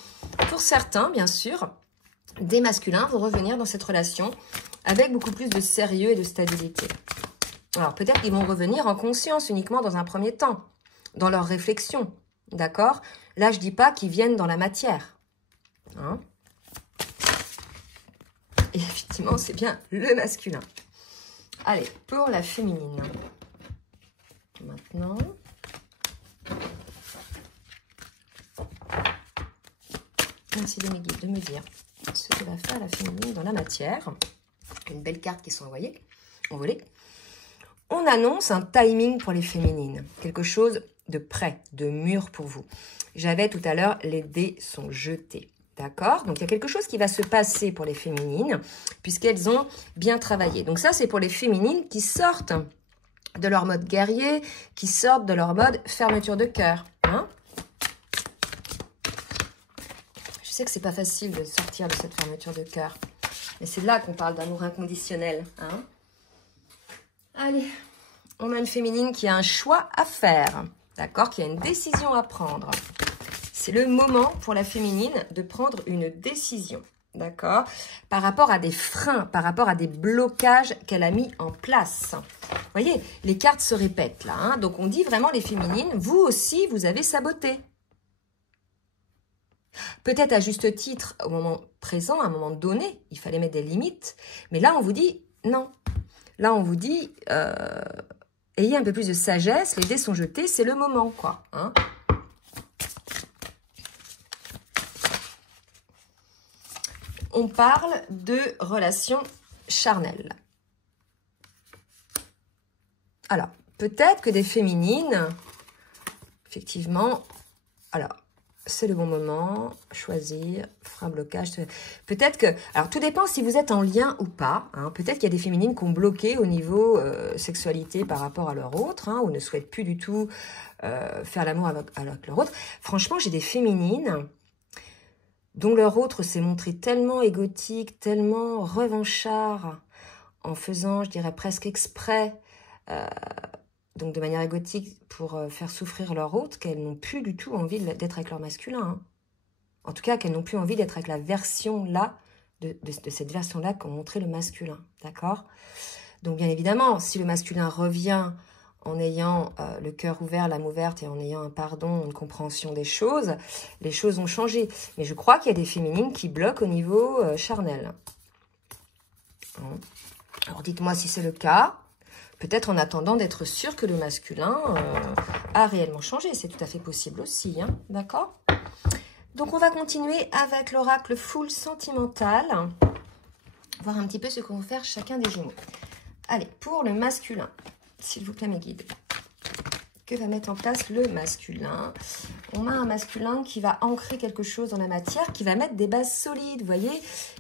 pour certains, bien sûr, des masculins vont revenir dans cette relation avec beaucoup plus de sérieux et de stabilité. Alors, peut-être qu'ils vont revenir en conscience uniquement dans un premier temps, dans leur réflexion, d'accord? Là, je ne dis pas qu'ils viennent dans la matière. Hein? Et effectivement, c'est bien le masculin. Allez, pour la féminine. Maintenant... Merci de mes guides de me dire ce que va faire la féminine dans la matière. Une belle carte qui sont envolées. On annonce un timing pour les féminines. Quelque chose de prêt, de mûr pour vous. J'avais tout à l'heure, les dés sont jetés. D'accord? Donc, il y a quelque chose qui va se passer pour les féminines, puisqu'elles ont bien travaillé. Donc, ça, c'est pour les féminines qui sortent de leur mode guerrier, qui sortent de leur mode fermeture de cœur. Hein? Je sais que c'est pas facile de sortir de cette fermeture de cœur. Mais c'est là qu'on parle d'amour inconditionnel. Hein? Allez, on a une féminine qui a un choix à faire. D'accord? Qui a une décision à prendre. C'est le moment pour la féminine de prendre une décision. D'accord? Par rapport à des freins, par rapport à des blocages qu'elle a mis en place. Vous voyez, les cartes se répètent là. Hein? Donc, on dit vraiment les féminines, vous aussi, vous avez saboté. Peut-être à juste titre, au moment présent, à un moment donné, il fallait mettre des limites. Mais là, on vous dit non. Là, on vous dit, ayez un peu plus de sagesse, les dés sont jetés, c'est le moment, quoi. Hein? On parle de relations charnelles. Alors, peut-être que des féminines, effectivement, alors, c'est le bon moment, choisir, frein, blocage. Peut-être que, alors tout dépend si vous êtes en lien ou pas. Hein. Peut-être qu'il y a des féminines qui ont bloqué au niveau sexualité par rapport à leur autre, hein, ou ne souhaitent plus du tout faire l'amour avec leur autre. Franchement, j'ai des féminines dont leur autre s'est montré tellement égotique, tellement revanchard, en faisant, je dirais presque exprès, donc de manière égotique pour faire souffrir leur autre, qu'elles n'ont plus du tout envie d'être avec leur masculin. Hein. En tout cas, qu'elles n'ont plus envie d'être avec la version-là, de cette version-là qu'ont montré le masculin. D'accord? Donc bien évidemment, si le masculin revient en ayant le cœur ouvert, l'âme ouverte et en ayant un pardon, une compréhension des choses, les choses ont changé. Mais je crois qu'il y a des féminines qui bloquent au niveau charnel. Alors dites-moi si c'est le cas. Peut-être en attendant d'être sûr que le masculin a réellement changé. C'est tout à fait possible aussi. Hein, d'accord? Donc on va continuer avec l'oracle full sentimental. Voir un petit peu ce qu'on va faire chacun des Gémeaux. Allez, pour le masculin. S'il vous plaît, mes guides. Que va mettre en place le masculin? On a un masculin qui va ancrer quelque chose dans la matière, qui va mettre des bases solides, vous voyez?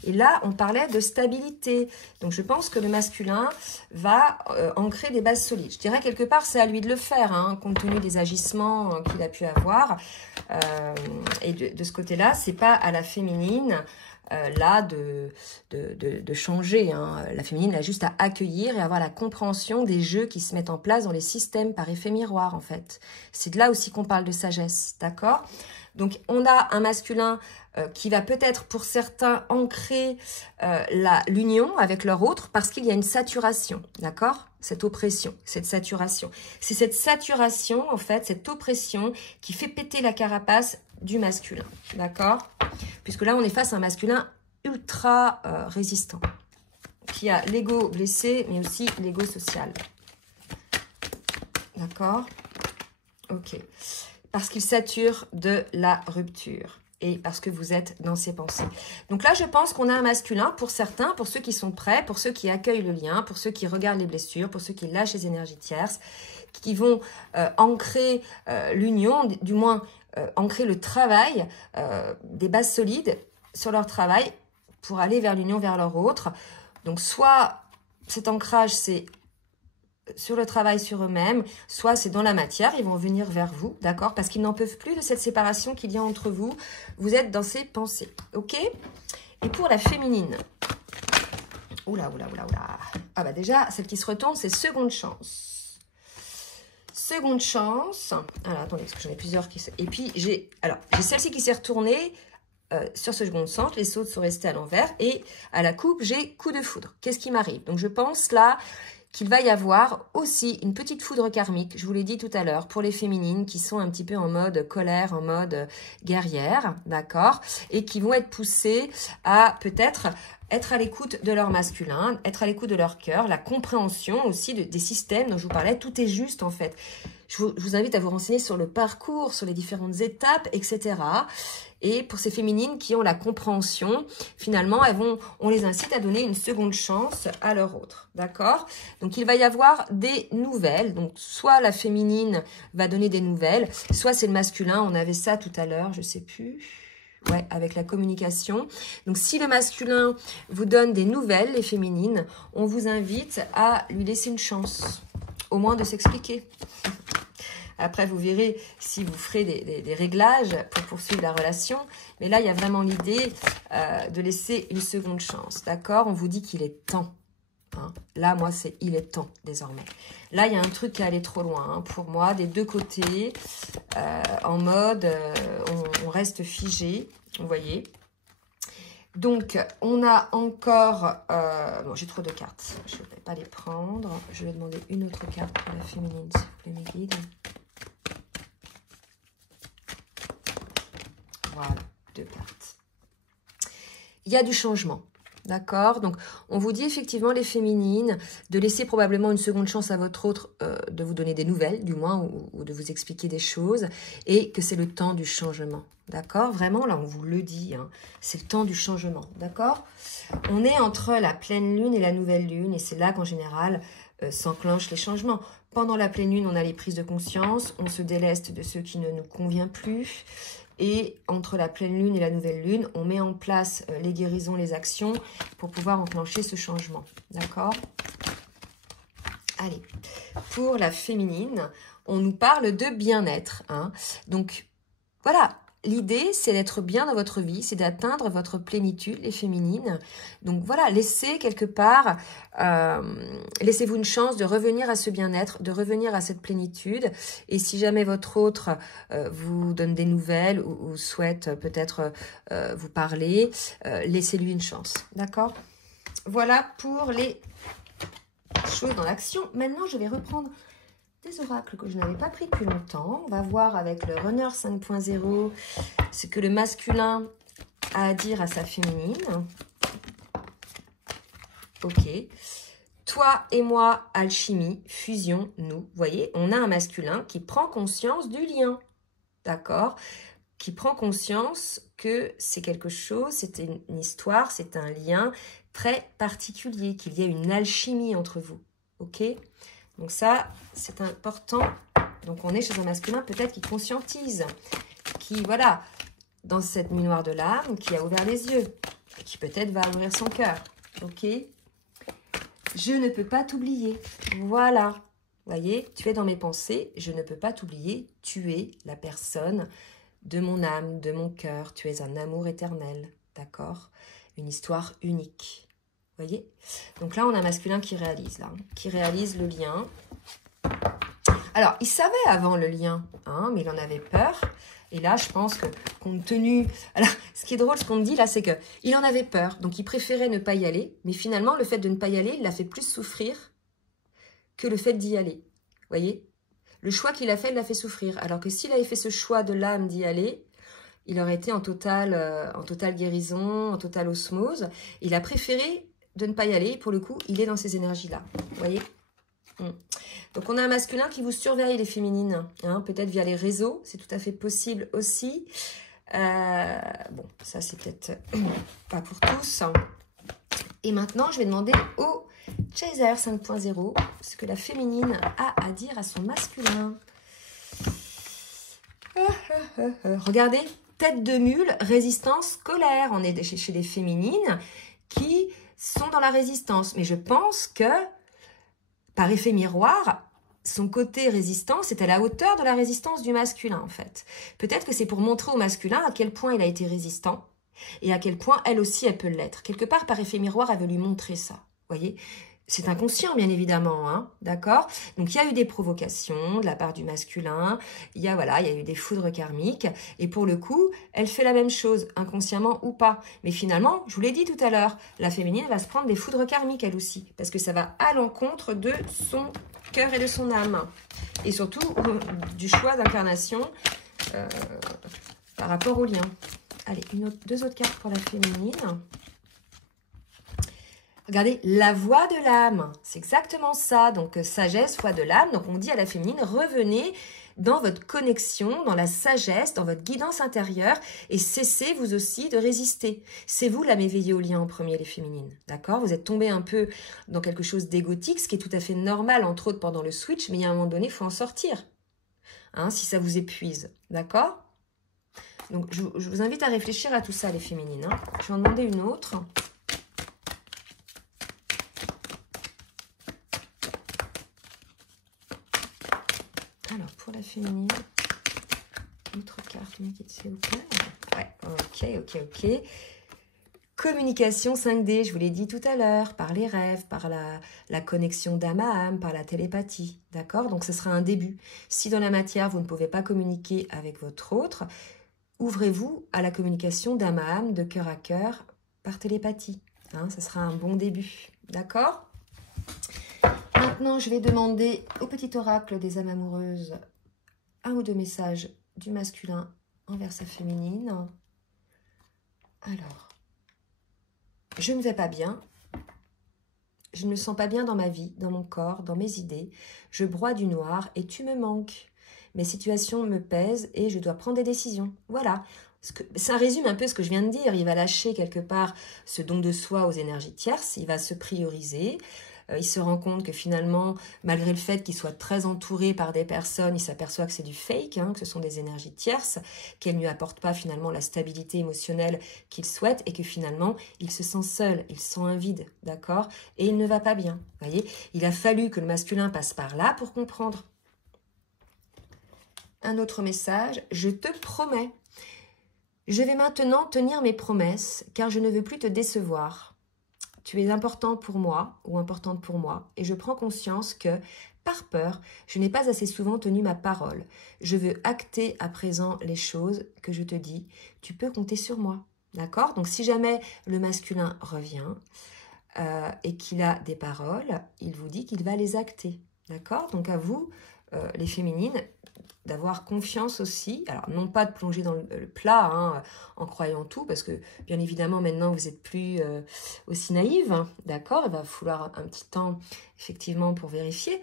Et là, on parlait de stabilité. Donc, je pense que le masculin va ancrer des bases solides. Je dirais quelque part, c'est à lui de le faire, hein, compte tenu des agissements qu'il a pu avoir. Et de ce côté-là, c'est pas à la féminine là de changer. Hein. La féminine a juste à accueillir et avoir la compréhension des jeux qui se mettent en place dans les systèmes par effet miroir, en fait. C'est de là aussi qu'on parle de sagesse, d'accord? Donc, on a un masculin qui va peut-être, pour certains, ancrer l'union avec leur autre parce qu'il y a une saturation, d'accord? Cette oppression, cette saturation. C'est cette saturation, en fait, cette oppression qui fait péter la carapace du masculin, d'accord? Puisque là, on est face à un masculin ultra résistant, qui a l'ego blessé, mais aussi l'ego social. D'accord? Ok. Parce qu'il sature de la rupture. et parce que vous êtes dans ses pensées. Donc là, je pense qu'on a un masculin pour certains, pour ceux qui sont prêts, pour ceux qui accueillent le lien, pour ceux qui regardent les blessures, pour ceux qui lâchent les énergies tierces, qui vont ancrer l'union, du moins ancrer le travail, des bases solides sur leur travail pour aller vers l'union, vers leur autre. Donc soit cet ancrage, c'est sur le travail sur eux-mêmes, soit c'est dans la matière, ils vont venir vers vous, d'accord? Parce qu'ils n'en peuvent plus de cette séparation qu'il y a entre vous. Vous êtes dans ces pensées, ok? Et pour la féminine, oula. Ah bah déjà, celle qui se retourne, c'est seconde chance. Seconde chance. Alors attendez, parce que j'en ai plusieurs qui... Et puis j'ai celle-ci qui s'est retournée sur ce second sens, les autres sont restés à l'envers. Et à la coupe, j'ai coup de foudre. Qu'est-ce qui m'arrive? Donc je pense là qu'il va y avoir aussi une petite foudre karmique, je vous l'ai dit tout à l'heure, pour les féminines qui sont un petit peu en mode colère, en mode guerrière, d'accord? Et qui vont être poussées à peut-être être à l'écoute de leur masculin, être à l'écoute de leur cœur, la compréhension aussi des systèmes dont je vous parlais. Tout est juste en fait. Je vous invite à vous renseigner sur le parcours, sur les différentes étapes, etc. Et pour ces féminines qui ont la compréhension, finalement, on les incite à donner une seconde chance à leur autre. D'accord? Donc, il va y avoir des nouvelles. Donc, soit la féminine va donner des nouvelles, soit c'est le masculin. On avait ça tout à l'heure, je ne sais plus. Ouais, avec la communication. Donc, si le masculin vous donne des nouvelles, les féminines, on vous invite à lui laisser une chance. Au moins de s'expliquer. Après, vous verrez si vous ferez des réglages pour poursuivre la relation. Mais là, il y a vraiment l'idée de laisser une seconde chance. D'accord? On vous dit qu'il est temps. Hein. Là, moi, c'est il est temps désormais. Là, il y a un truc qui est allé trop loin. Hein, pour moi, des deux côtés, en mode on reste figé. Vous voyez? Donc, on a encore... bon, j'ai trop de cartes. Je ne vais pas les prendre. Je vais demander une autre carte pour la féminine, s'il vous plaît, mes guides. Voilà, 2 cartes. Il y a du changement, d'accord? Donc, on vous dit effectivement, les féminines, de laisser probablement une seconde chance à votre autre, de vous donner des nouvelles, du moins, ou de vous expliquer des choses, et que c'est le temps du changement, d'accord? Vraiment, là, on vous le dit, hein, c'est le temps du changement, d'accord? On est entre la pleine lune et la nouvelle lune, et c'est là qu'en général s'enclenchent les changements. Pendant la pleine lune, on a les prises de conscience, on se déleste de ce qui ne nous convient plus, et entre la pleine lune et la nouvelle lune, on met en place les guérisons, les actions pour pouvoir enclencher ce changement. D'accord? Allez, pour la féminine, on nous parle de bien-être. Hein. Donc, voilà, l'idée, c'est d'être bien dans votre vie, c'est d'atteindre votre plénitude, les féminines. Donc, voilà, laissez quelque part, laissez-vous une chance de revenir à ce bien-être, de revenir à cette plénitude. Et si jamais votre autre vous donne des nouvelles ou souhaite peut-être vous parler, laissez-lui une chance. D'accord? Voilà pour les choses dans l'action. Maintenant, je vais reprendre des oracles que je n'avais pas pris depuis longtemps. On va voir avec le Runner 5.0 ce que le masculin a à dire à sa féminine. Ok. Toi et moi, alchimie, fusion, nous. Vous voyez, on a un masculin qui prend conscience du lien. D'accord? Qui prend conscience que c'est quelque chose, c'est une histoire, c'est un lien très particulier, qu'il y a une alchimie entre vous. Ok? Donc ça, c'est important. Donc on est chez un masculin peut-être qui conscientise, qui, voilà, dans cette nuit noire de l'âme, qui a ouvert les yeux, et qui peut-être va ouvrir son cœur. Ok? Je ne peux pas t'oublier. Voilà. Vous voyez, tu es dans mes pensées, je ne peux pas t'oublier. Tu es la personne de mon âme, de mon cœur. Tu es un amour éternel. D'accord? Une histoire unique. Vous voyez? Donc là, on a un masculin qui réalise, là, qui réalise le lien. Alors, il savait avant le lien, hein, mais il en avait peur. Et là, je pense que, compte tenu... Alors, ce qui est drôle, ce qu'on me dit là, c'est qu'il en avait peur. Donc, il préférait ne pas y aller. Mais finalement, le fait de ne pas y aller, il l'a fait plus souffrir que le fait d'y aller. Vous voyez? Le choix qu'il a fait, il l'a fait souffrir. Alors que s'il avait fait ce choix de l'âme d'y aller, il aurait été en totale guérison, en totale osmose. Il a préféré de ne pas y aller. Pour le coup, il est dans ces énergies-là. Vous voyez? Donc, on a un masculin qui vous surveille, les féminines. Hein, peut-être via les réseaux. C'est tout à fait possible aussi. Bon, ça c'est peut-être pas pour tous. Et maintenant, je vais demander au Chaser 5.0 ce que la féminine a à dire à son masculin. Regardez, tête de mule, résistance, colère. On est chez les féminines qui sont dans la résistance. Mais je pense que, par effet miroir, son côté résistance est à la hauteur de la résistance du masculin, en fait. Peut-être que c'est pour montrer au masculin à quel point il a été résistant et à quel point elle aussi, elle peut l'être. Quelque part, par effet miroir, elle veut lui montrer ça. Vous voyez ? C'est inconscient, bien évidemment, hein, d'accord? Donc, il y a eu des provocations de la part du masculin, il y a eu des foudres karmiques, et pour le coup, elle fait la même chose, inconsciemment ou pas. Mais finalement, je vous l'ai dit tout à l'heure, la féminine va se prendre des foudres karmiques, elle aussi, parce que ça va à l'encontre de son cœur et de son âme, et surtout du choix d'incarnation par rapport au lien. Allez, deux autres cartes pour la féminine. Regardez, la voix de l'âme, c'est exactement ça. Donc, sagesse, voix de l'âme. Donc, on dit à la féminine, revenez dans votre connexion, dans la sagesse, dans votre guidance intérieure et cessez vous aussi de résister. C'est vous l'âme éveillée au lien en premier, les féminines. D'accord? Vous êtes tombé un peu dans quelque chose d'égotique, ce qui est tout à fait normal, entre autres pendant le switch, mais il y a un moment donné, il faut en sortir. Hein, si ça vous épuise. D'accord? Donc, je vous invite à réfléchir à tout ça, les féminines. Hein. Je vais en demander une autre. Alors, pour la féminine, autre carte, s'il vous plaît. Ouais, ok. Communication 5D, je vous l'ai dit tout à l'heure, par les rêves, par la connexion d'âme à âme, par la télépathie, d'accord? Donc, ce sera un début. Si dans la matière, vous ne pouvez pas communiquer avec votre autre, ouvrez-vous à la communication d'âme à âme, de cœur à cœur, par télépathie. Hein, ce sera un bon début, d'accord? Maintenant, je vais demander au petit oracle des âmes amoureuses un ou deux messages du masculin envers sa féminine. Alors, je ne vais pas bien. Je ne me sens pas bien dans ma vie, dans mon corps, dans mes idées. Je broie du noir et tu me manques. Mes situations me pèsent et je dois prendre des décisions. Voilà. Ça résume un peu ce que je viens de dire. Il va lâcher quelque part ce don de soi aux énergies tierces. Il va se prioriser. Il se rend compte que finalement, malgré le fait qu'il soit très entouré par des personnes, il s'aperçoit que c'est du fake, hein, que ce sont des énergies tierces, qu'elles ne lui apportent pas finalement la stabilité émotionnelle qu'il souhaite et que finalement, il se sent seul, il sent un vide, d'accord? Et il ne va pas bien, voyez? Il a fallu que le masculin passe par là pour comprendre. Un autre message, je te promets. Je vais maintenant tenir mes promesses car je ne veux plus te décevoir. Tu es important pour moi ou importante pour moi et je prends conscience que, par peur, je n'ai pas assez souvent tenu ma parole. Je veux acter à présent les choses que je te dis. Tu peux compter sur moi. D'accord? Donc, si jamais le masculin revient et qu'il a des paroles, il vous dit qu'il va les acter. D'accord? Donc, à vous, les féminines, d'avoir confiance aussi, alors non pas de plonger dans le plat hein, en croyant tout, parce que bien évidemment maintenant vous n'êtes plus aussi naïve, hein, d'accord? Il va falloir un petit temps effectivement pour vérifier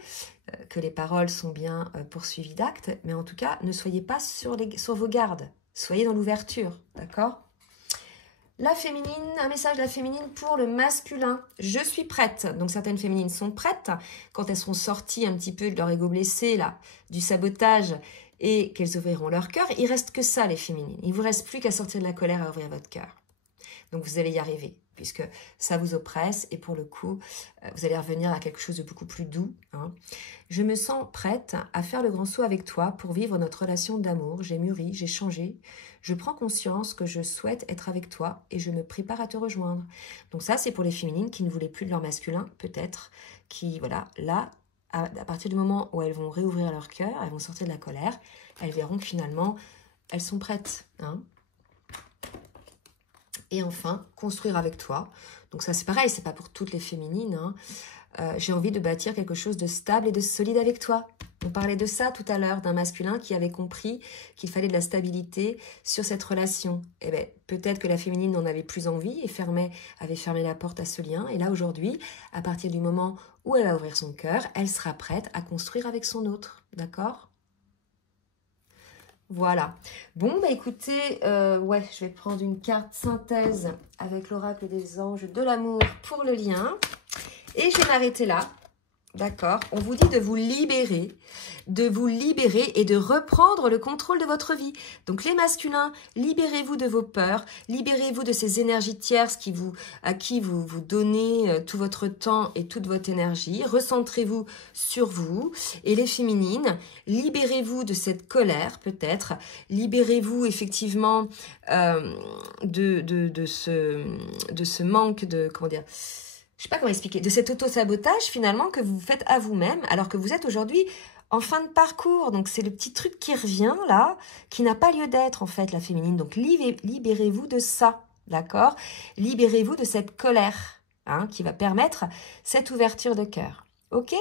que les paroles sont bien poursuivies d'actes, mais en tout cas ne soyez pas sur vos gardes, soyez dans l'ouverture, d'accord? La féminine, un message de la féminine pour le masculin. Je suis prête. Donc certaines féminines sont prêtes quand elles seront sorties un petit peu de leur ego blessé, là, du sabotage et qu'elles ouvriront leur cœur. Il reste que ça, les féminines. Il ne vous reste plus qu'à sortir de la colère et à ouvrir votre cœur. Donc vous allez y arriver puisque ça vous oppresse et pour le coup, vous allez revenir à quelque chose de beaucoup plus doux. Hein. Je me sens prête à faire le grand saut avec toi pour vivre notre relation d'amour. J'ai mûri, j'ai changé. Je prends conscience que je souhaite être avec toi et je me prépare à te rejoindre. Donc ça, c'est pour les féminines qui ne voulaient plus de leur masculin, peut-être, qui, voilà, là, à partir du moment où elles vont réouvrir leur cœur, elles vont sortir de la colère, elles verront que finalement, elles sont prêtes. Hein. Et enfin, construire avec toi. Donc ça, c'est pareil, c'est pas pour toutes les féminines. Hein. J'ai envie de bâtir quelque chose de stable et de solide avec toi. On parlait de ça tout à l'heure, d'un masculin qui avait compris qu'il fallait de la stabilité sur cette relation. Eh bien, peut-être que la féminine n'en avait plus envie et avait fermé la porte à ce lien. Et là, aujourd'hui, à partir du moment où elle va ouvrir son cœur, elle sera prête à construire avec son autre. D'accord ? Voilà. Bon, bah écoutez, ouais, je vais prendre une carte synthèse avec l'oracle des anges de l'amour pour le lien. Et je vais m'arrêter là. D'accord? On vous dit de vous libérer et de reprendre le contrôle de votre vie. Donc les masculins, libérez-vous de vos peurs, libérez-vous de ces énergies tierces à qui vous donnez tout votre temps et toute votre énergie. Recentrez-vous sur vous. Et les féminines, libérez-vous de cette colère peut-être. Libérez-vous effectivement de ce manque de, comment dire, je sais pas comment expliquer, de cet auto-sabotage finalement que vous faites à vous-même alors que vous êtes aujourd'hui en fin de parcours. Donc c'est le petit truc qui revient là, qui n'a pas lieu d'être en fait, la féminine. Donc libérez-vous de ça, d'accord? Libérez-vous de cette colère hein, qui va permettre cette ouverture de cœur, ok?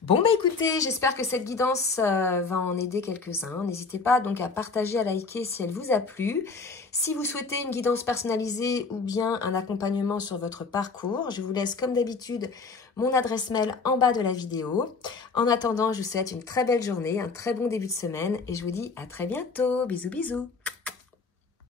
Bon, bah écoutez, j'espère que cette guidance va en aider quelques-uns. N'hésitez pas donc à partager, à liker si elle vous a plu. Si vous souhaitez une guidance personnalisée ou bien un accompagnement sur votre parcours, je vous laisse comme d'habitude mon adresse mail en bas de la vidéo. En attendant, je vous souhaite une très belle journée, un très bon début de semaine et je vous dis à très bientôt. Bisous, bisous.